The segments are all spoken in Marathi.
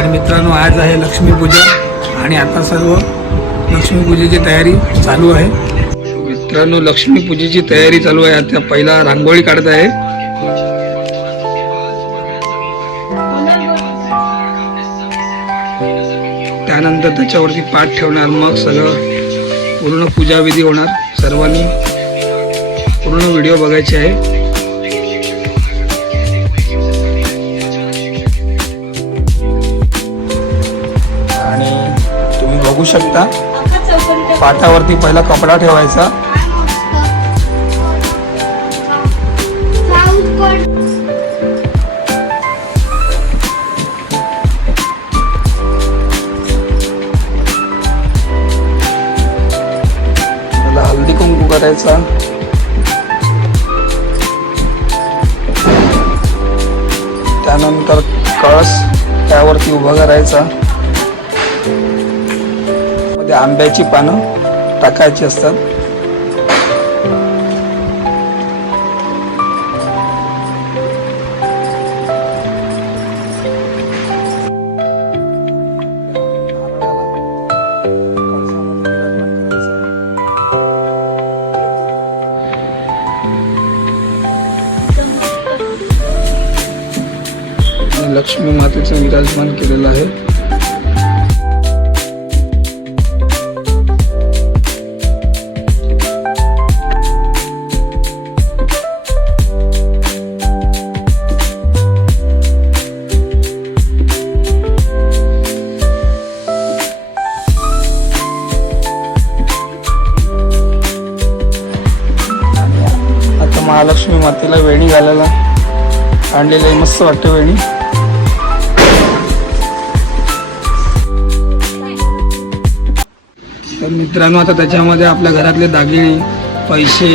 तर मित्रांनो आज आहे लक्ष्मीपूजन आणि आता सर्व लक्ष्मीपूजेची तयारी चालू आहे. मित्रांनो लक्ष्मीपूजेची तयारी चालू आहे. आता पहिला रांगोळी काढत आहे. त्यानंतर त्याच्यावरती पाठ ठेवणार. मग सगळं पूर्ण पूजाविधी होणार. सर्वांनी पूर्ण व्हिडिओ बघायचे आहे. बघू शकता. पाटावरती पहिला कपडा ठेवायचा. हल्दी कुंकू करायचा. त्यानंतर कळस त्यावरती उभा करायचा. मध्ये आंब्याची पानं टाकायची असतात. लक्ष्मी मातेचं विराजमान केलेलं आहे. महालक्ष्मी मातेला वेणी घालायला आणलेलं आहे मस्त वाटतं वेणी. तर मित्रांनो आता त्याच्यामध्ये आपल्या घरातले दागिने पैसे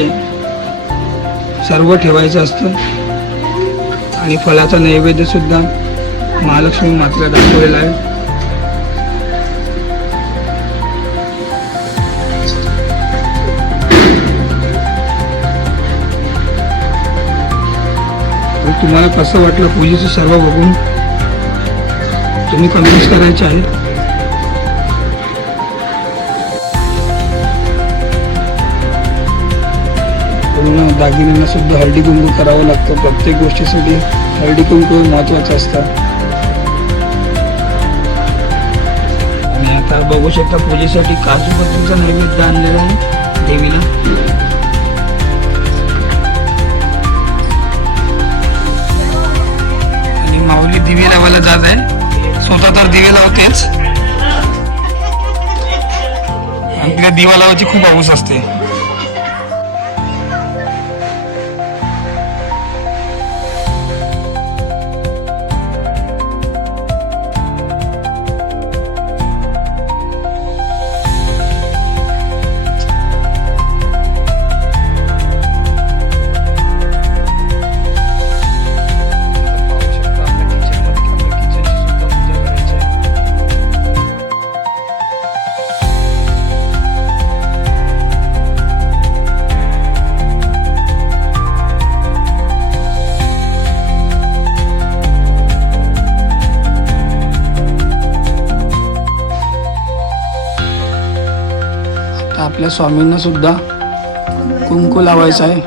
सर्व ठेवायचं असतं. आणि फळाचा नैवेद्यसुद्धा महालक्ष्मी मातेला दाखवलेला आहे. तुम्हाला कसं वाटलं पूजेचं सर्व बघून? तुम्ही कमेंट्स करायचे आहेत. पूर्ण दागिन्यांना सुद्धा हळदी कुंकू करावं लागतं. प्रत्येक गोष्टीसाठी हळदी कुंकू महत्वाचं असतं. आणि आता बघू शकता पूजेसाठी काजू बद्दलचा नैवेद्य आणलेला आहे देवीला. लावायला जात आहे. स्वतः तर दिवे लावतेच. आणि तिला दिवा लावायची खूप हौस असते. आपल्या स्वामींना सुद्धा कुंकू लावायचं आहे.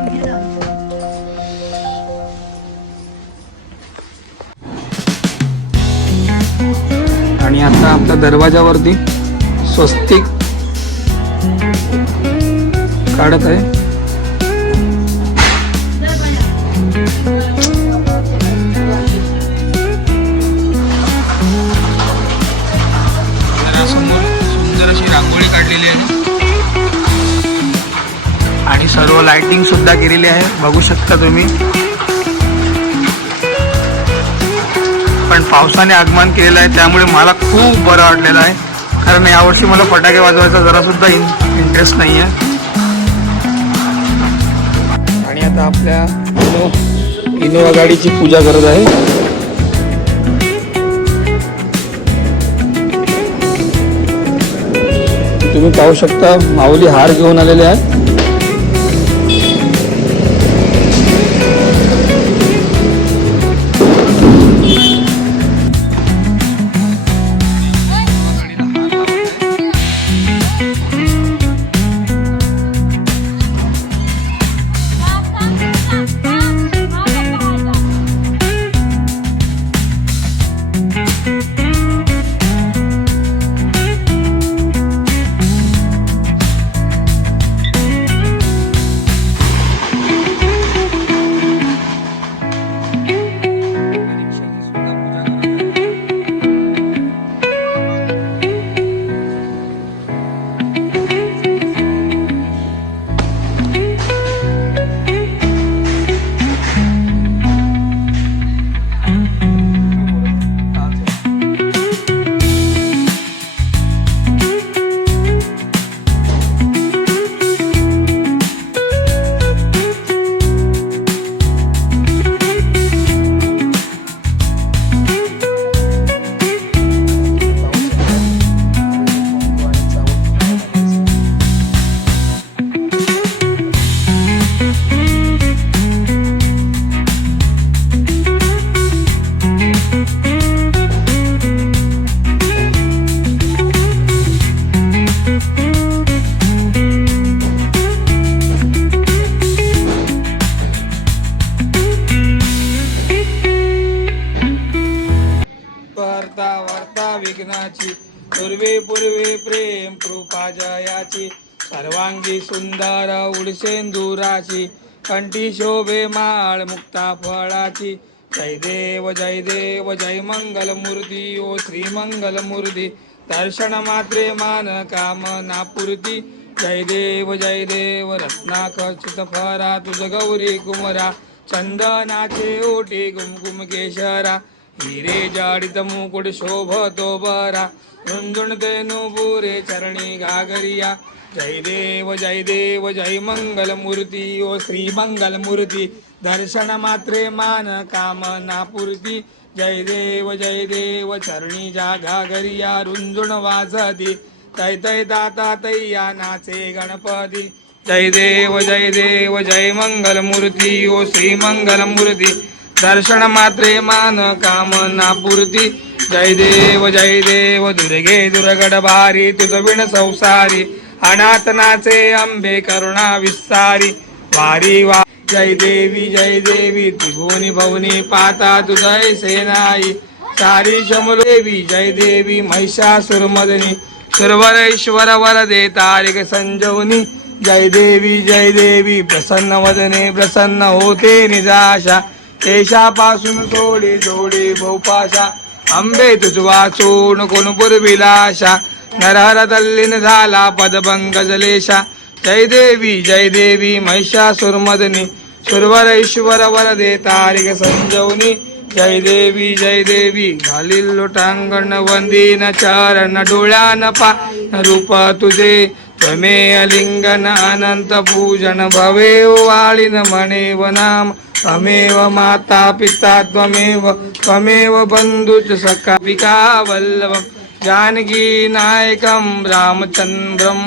आणि आता आपल्या दरवाजावरती स्वस्तिक काढत आहे. सुंदर अशी रांगोळी काढलेली आहे. आणि सर्व लाइटिंग सुद्धा केलेली आहे. बघू शकता तुम्ही. पण पावसाने आगमन केलेलं आहे त्यामुळे मला खूप बरं वाटलेलं आहे. कारण यावर्षी मला फटाके वाजवायचा जरा सुद्धा इंटरेस्ट नाही आहे आणि आता आपल्या इनो इनोवा गाडीची पूजा करत आहे. तुम्ही पाहू शकता माऊली हार घेऊन आलेले आहे विघ्नाची पूर्वे पूर्वे प्रेम कृपा जयाची. सर्वांगी सुंदर उडसेंदुराची. कंठी शोभे माळ मुक्ता फळाची. जय देव जय देव जय मंगल मूर्ती ओ श्री मंगल मूर्ती दर्शन मात्रे मान कामना पूर्ती जय देव जय देव रत्नाखचित फरा तुझ गौरी कुमरा. चंदनाचे ओटी गुमगुम केशरा. हिरे जाडित मुकुट शोभतो बरा झुंझुण पुरे चरणी घागरिया जय देव जय देव जय मंगल मूर्ती ओ श्री मंगल मूर्ती दर्शन मात्रे मान कामना पूर्ती जय देव जय देव चरणी जा घागरिया रुंजुण वाजती तै तै दाता तैया नाचे गणपती जय देव जय देव जय मंगल मूर्ती ओ श्री मंगल मूर्ती दर्शन मात्रे मान कामना पूर्ती जय देव जय देव दुर्गे दुर्गड भारी तुझ विण संसारी. अनाथनाचे अंबे करुणा विस्तारी. वारी वा जय देवी जय देवी त्रिभुवनी भवनी पाता तुझय सेनाई. सारी शमल देवी जय देवी महिषासुरमदनी सुरवरेश्वर वरदे तारिक संजवनी. जय देवी जय देवी प्रसन्न वदने प्रसन्न होते निजाशा केशापासून थोडी जोडी भोपाशा अंबे तुजवा वाचून कोण विलाशा. नरहर तल्लीन झाला पदभंग जलेशा. जय देवी जय देवी महिषासुरमदनी सुरवरेश्वर वर दे तारिक संजवनी जय देवी जय देवी घालील लोटांगण वंदीन चरण डोळ्या न पा. रूप तुझे त्वमेव लिंगन अनंत पूजन भवे वाळीन मणे वनाम त्वमेव माता पिता त्वमेव त्वमेव बंधुच सखा पिका वल्लभम जानकी नायकम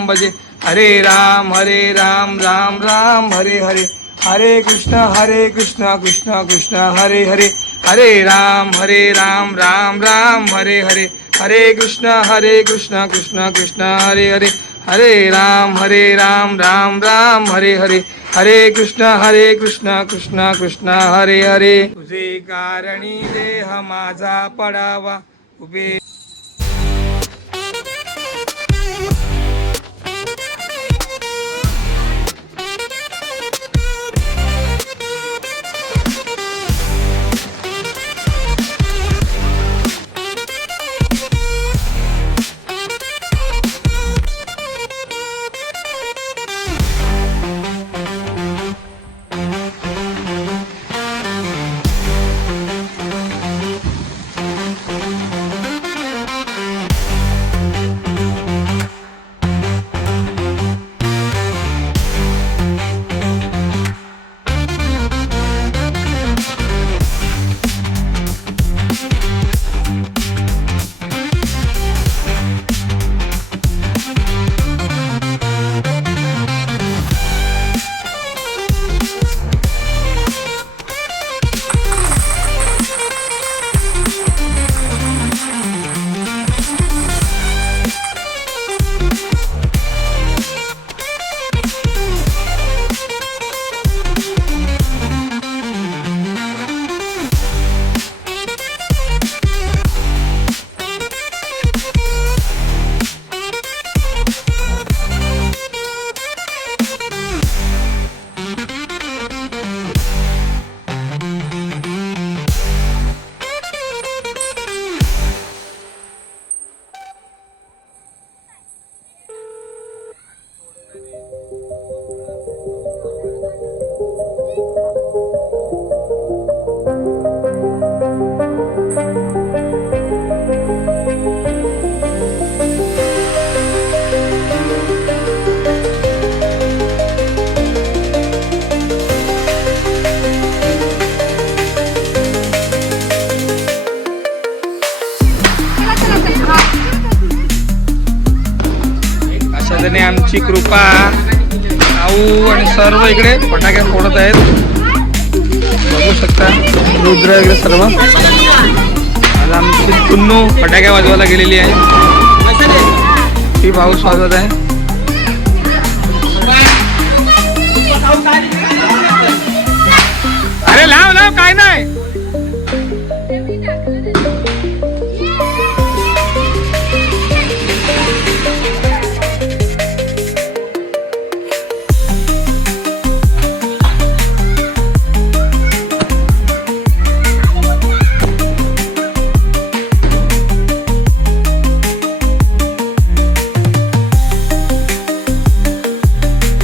भजे। हरे राम हरे राम राम राम हरे हरे। हरे कृष्ण हरे कृष्ण कृष्ण कृष्ण हरे हरे। हरे राम हरे राम राम राम हरे हरे। हरे कृष्ण हरे कृष्ण कृष्ण कृष्ण हरे हरे। हरे राम हरे राम राम राम हरे हरे। हरे कृष्ण हरे कृष्ण कृष्ण कृष्ण हरे हरे. तुझे कारणी देह माझा पडावा. उभे सर्व इकडे फटाक्या फोडत आहेत. बघू शकता रुद्र इकडे सर्व. आज आमची पुन्नू फटाक्या वाजवायला गेलेली आहे. ती भाऊ स्वागत आहे. अरे लाव लाव काय नाही.